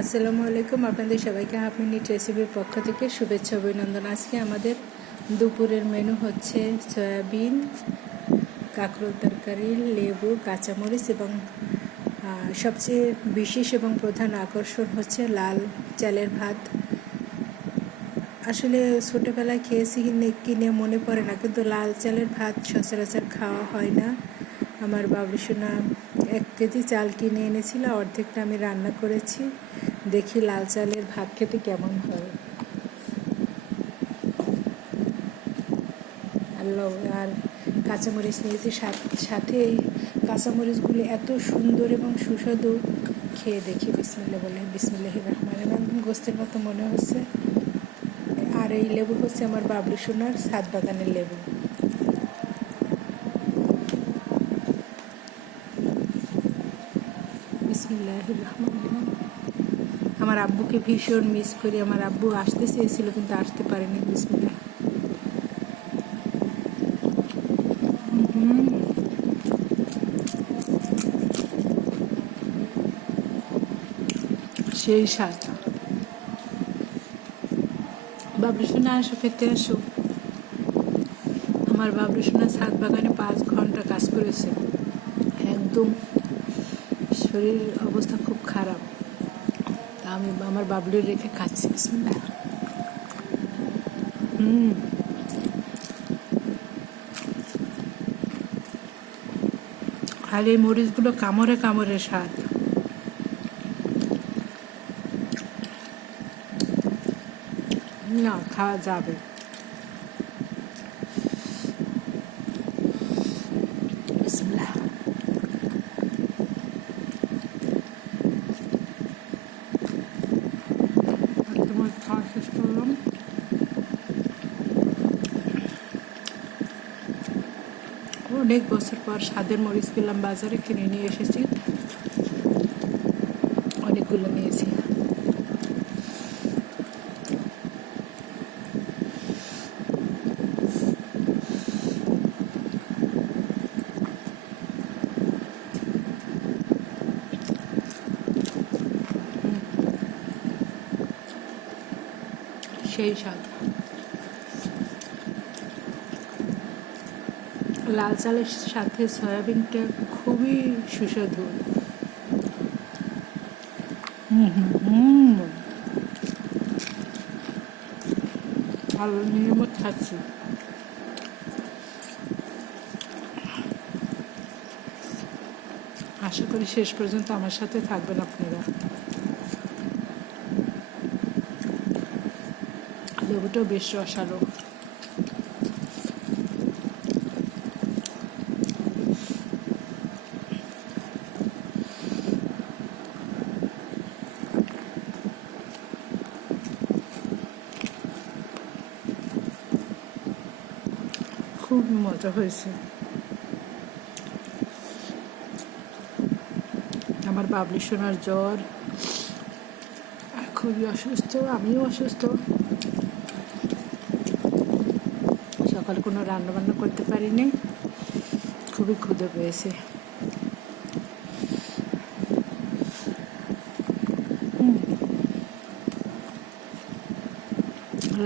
আসসালামু আলাইকুম। আপনাদের সবাইকে হাফ মিনিট রেসিপির পক্ষ থেকে শুভেচ্ছা অভিনন্দন। আজকে আমাদের দুপুরের মেনু হচ্ছে সয়াবিন, কাঁকরোল তরকারি, লেবু, কাঁচামরিচ এবং সবচেয়ে বিশেষ এবং প্রধান আকর্ষণ হচ্ছে লাল চালের ভাত। আসলে ছোটোবেলায় খেয়েছি কিনে মনে পড়ে না, কিন্তু লাল চালের ভাত সচরাচর খাওয়া হয় না। আমার বাবুসোনা 1 কেজি চাল কিনে এনেছিল, অর্ধেকটা আমি রান্না করেছি। দেখি লাল চালের ভাত খেতে কেমন হয়। আর কাঁচামরিচ নিয়েছি সাথে। এই কাঁচামরিচগুলি এত সুন্দর এবং সুস্বাদু, খেয়ে দেখি। বিসমিল্লাহ বলে, বিসমিল্লাহির রহমানির রহিম। একদম গোস্তের মতো মনে হচ্ছে। আর এই লেবু হচ্ছে আমার বাবলু সোনার ছাদ বাগানের লেবু। বিসমিল্লাহির রহমানির রহিম। আমার আব্বুকে ভীষণ মিস করি। আমার আব্বু আসতে চেয়েছিল কিন্তু আসতে পারেনি। বিসমিল্লাহ। সেই স্বাদ। বাবলু সোনা আসো, খেতে আসো। আমার বাবলু সোনা ছাদ বাগানে 5 ঘন্টা কাজ করেছে। একদম শরীরের অবস্থা খুব খারাপ, তা আমি আমার বাবলুর রেখে খাচ্ছি। বিসমিল্লাহ। আর এই মরিচগুলো কামড়ে কামড়ে স্বাদ। না, খাওয়া যাবে। বিসমিল্লাহ। তোমার খাওয়া শেষ করলাম। অনেক বছর পর স্বাদের মরিচ পেলাম বাজারে, কিনে নিয়ে এসেছি। অনেকগুলো নিয়েছি। সেই স্বাদ। লাল চালের সাথে সয়াবিনটা খুবই সুস্বাদু। ভালো নিয়মিত খাচ্ছি। আশা করি শেষ পর্যন্ত আমার সাথে থাকবেন আপনারা। লেবুটাও বেশ রসালো। খুব মজা হয়েছে। আমার বাবলি সোনার জ্বর, খুবই অসুস্থ, আমিও অসুস্থ। সকালে কোনো রান্নাবান্না করতে পারিনি, খুবই ক্ষুধা পেয়েছে।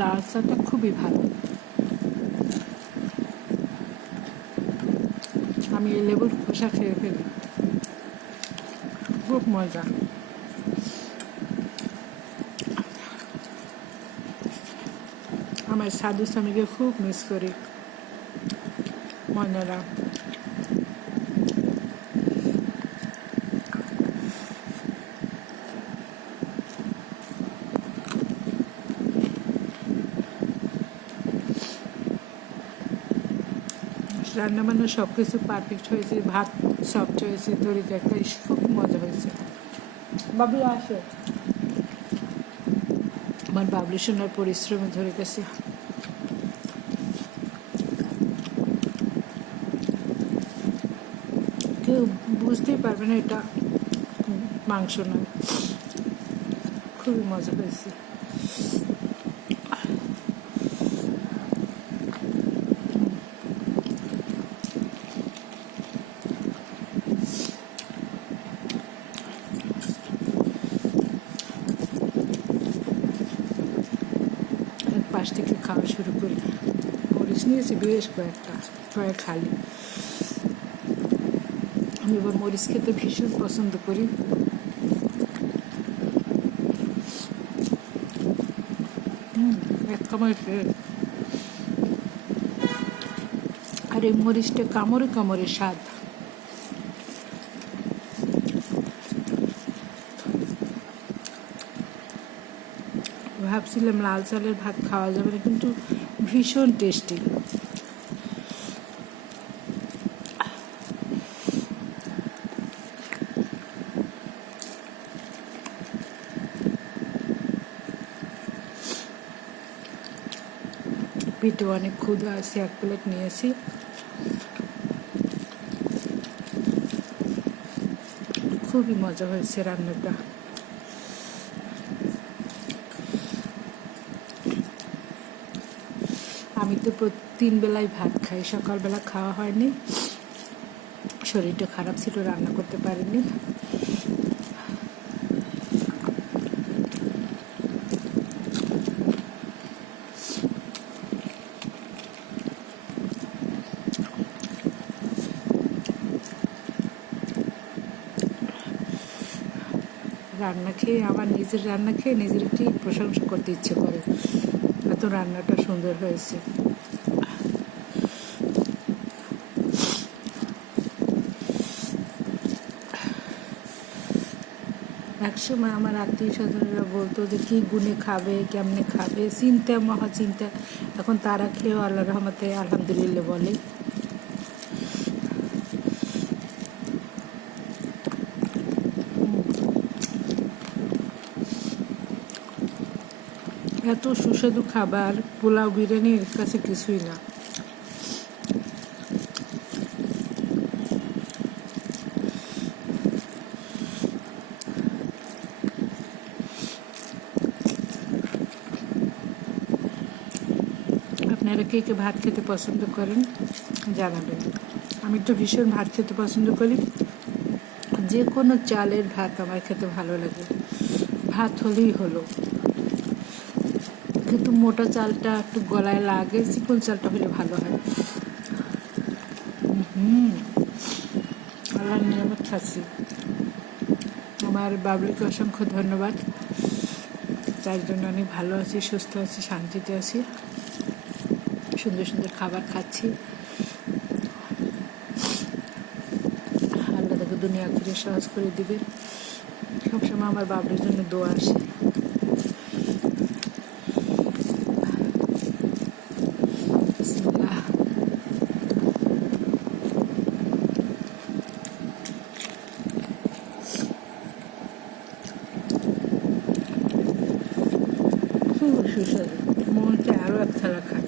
লাল চাটা খুবই ভালো। আমি এই লেবুর খোসা খেয়ে ফেলি, খুব মজা। আমার সাধু স্বামীকে খুব মিস করি। ময়নারা রান্নাবান্না সব কিছু পারফেক্ট হয়েছে। ভাত সফট হয়েছে, তরকারি খুব মজা হয়েছে। বাবলু আসে। আমার বাবলু সোনার পরিশ্রমে ধরে গেছে। কেউ বুঝতেই পারবে না এটা মাংস নয়। খুবই মজা হয়েছে। পাশ থেকে খাওয়া শুরু করি। মরিচ নিয়েছি বেশ কয়েকটা, কয়েক খালি। আমি এবার মরিচ খেতে ভীষণ পছন্দ করি। এক কামড় আর এই মরিচটা কামড়ে কামড়ে স্বাদ। ভাবছিলাম লাল চালের ভাত খাওয়া যাবে না, কিন্তু ভীষণ টেস্টি। পেটে অনেক ক্ষুধা আছে, এক প্লেট নিয়েছি। খুবই মজা হয়েছে রান্নাটা। আমি তো 3 বেলায় ভাত খাই, সকালবেলা খাওয়া হয়নি, শরীরটা খারাপ ছিল, রান্না করতে পারিনি। রান্না খেয়ে আমার নিজের রান্না খেয়ে নিজের একটি প্রশংসা করতে ইচ্ছে করে, এত রান্নাটা সুন্দর হয়েছে। একসময় আমার আত্মীয় স্বজনেরা বলতো যে কী গুণে খাবে, কেমনে খাবে, চিন্তা মহা চিন্তা। এখন তারা খেয়েও আল্লাহ রহমতে আলহামদুলিল্লাহ বলে। এত সুস্বাদু খাবার পোলাও বিরিয়ানির কাছে কিছুই না। আপনারা কে কে ভাত খেতে পছন্দ করেন জানাবেন। আমি তো ভীষণ ভাত খেতে পছন্দ করি, যে কোনো চালের ভাত আমার খেতে ভালো লাগে, ভাত হলেই হলো। কিন্তু মোটা চালটা একটু গলায় লাগে, চিকন চালটা হলে ভালো হয়। আল্লাহর নিয়ামত খাচ্ছি। আমার বাবলিকে অসংখ্য ধন্যবাদ, তার জন্য অনেক ভালো আছি, সুস্থ আছি, শান্তিতে আছি, সুন্দর সুন্দর খাবার খাচ্ছি। আল্লাহ তাকে দুনিয়া ঘুরে সহজ করে দিবে। সবসময় আমার বাবলির জন্য দোয়া আসে। খুব সুস্বাদু, মনে হচ্ছে আরও এক থালা খাই।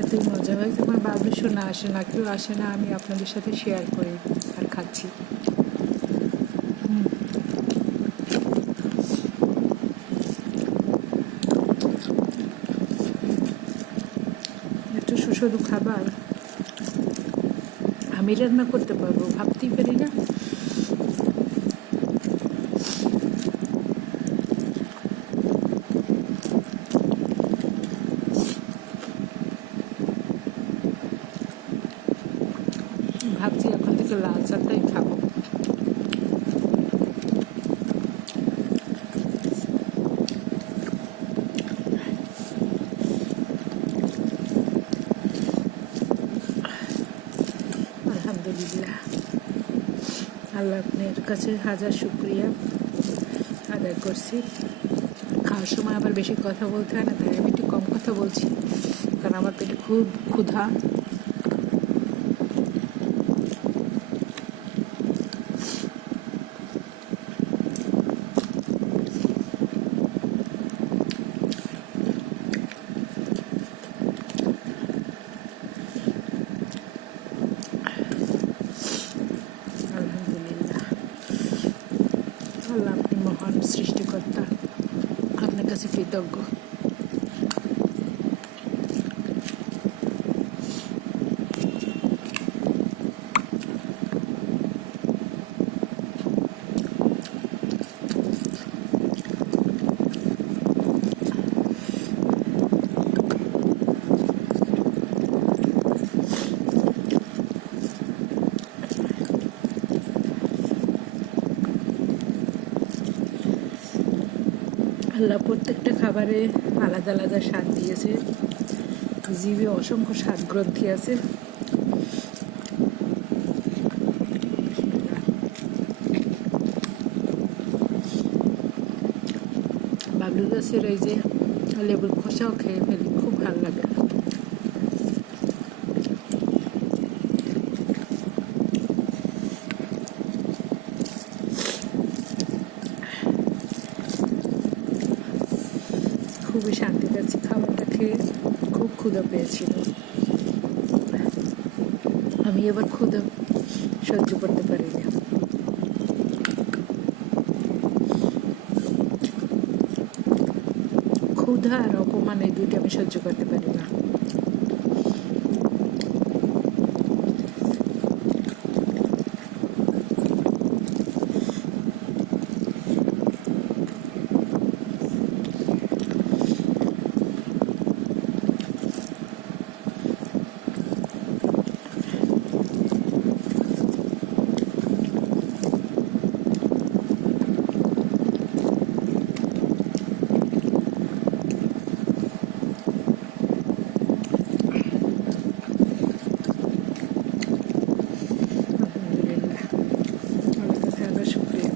এতই মজা হয়েছে। আমার বাবলু শোনা আসে না, কেউ আসে না, আমি আপনাদের সাথে শেয়ার করি আর খাচ্ছি। একটু সুস্বাদু খাবার আমি রান্না করতে পারবো, ভাবতেই পারি না। ভাবছি এখন থেকে লাল চাটাই খাবো। আলহামদুলিল্লাহ, আল্লাহ আপনার কাছে হাজার শুকরিয়া আদায় করছি। খাওয়ার সময় আবার বেশি কথা বলতে হয় না, তাই আমি একটু কম কথা বলছি, কারণ আমার পেটে খুব ক্ষুধা। আলহামদুলিল্লাহ, আল্লাহ আপনি মহান সৃষ্টিকর্তা, আপনার কাছে কৃতজ্ঞ। আল্লাহ প্রত্যেকটা খাবারে আলাদা আলাদা স্বাদ দিয়েছে। জিভে অসংখ্য স্বাদ গ্রন্থি আছে। বাবলু গাছের এই যে লেবুর খোসাও খেয়ে ফেলি, খুব ভালো লাগে। খুবই শান্তি পাচ্ছি খাবারটা খেয়ে। খুব ক্ষুধা পেয়েছিল। আমি এবার ক্ষুধা সহ্য করতে পারি না। ক্ষুধা আর অপমান এই দুইটা আমি সহ্য করতে পারি না। আলহামদুলিল্লাহ, আল্লাহ কাছে আবার শুক্রিয়া।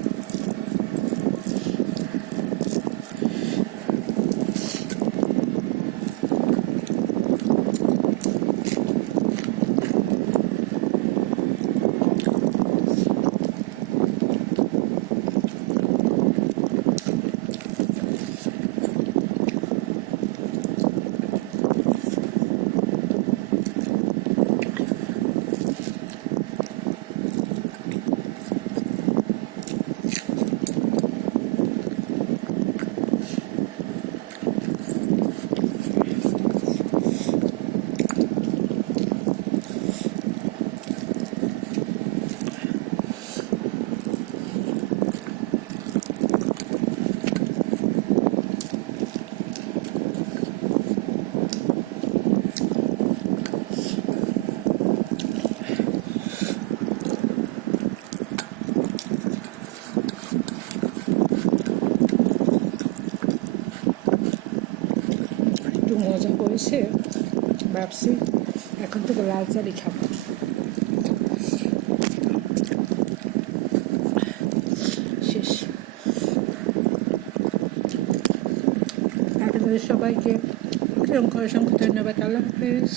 একটু মজা করেছে, ভাবছি এখন থেকে লাল চালই খাবো। শেষ। আপনাদের সবাইকে অসংখ্য অসংখ্য ধন্যবাদ। আল্লাহ হাফেজ।